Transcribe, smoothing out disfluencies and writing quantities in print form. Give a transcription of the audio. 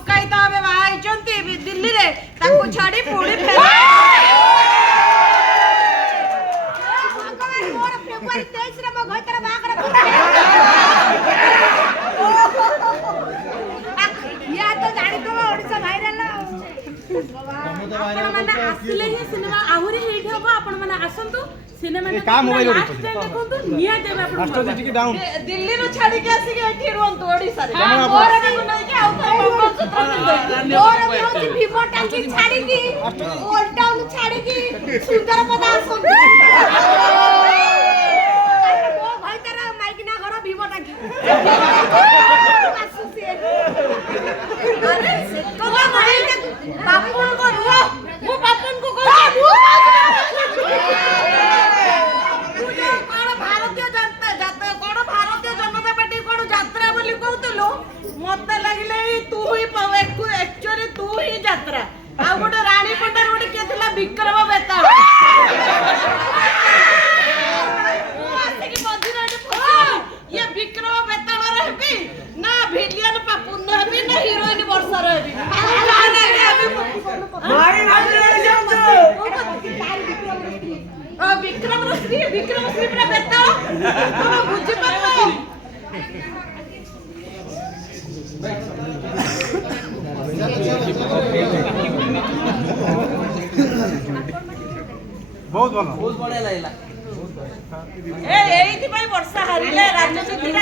लुकायित भावे बाहाई दिल्ली रे ताको छाड़ी पुणी फेर भगवान मोर फेब्रुआरी 23 रे मो घर बागर या तो जानी तो ओडिसा भाइरल आपण माने आसिले ही सिनेमा आहुरी हिट हबो आपण माने आसंतु सिनेमा का मोबाइल ओडी देखंतु निया देबे आपण राष्ट्र जी की डाउन दिल्ली रो छाडी के आसी के एठी रुंतु ओडिसा रे मोर भी नै के आउ तो मंगलसूत्र मोर भी होची भीमो टांकी छाडी की ओल्ड टाउन छाडी की सुंदर पदा आसंतु ओ भाई तेरा माइक ना घर भीमो टांकी अरे तो भाई बापन को रुआ मु बापन को कहू भारतीय जनता पार्टी कोन यात्रा बोली कहतलो मते लागले तू ही एक्चुअली तू ही यात्रा आ गोटे रानी पटर गोटे के थिला विक्रम बेताल ये विक्रम बेताल रहबी ना विलियन पापुन रहबी ना हीरोइन वर्षा रहबी विक्रम श्री पूरा बेताल हम बुझी पातो बहुत बढ़िया लागला ए एथि भाई वर्षा हारिले राजनीति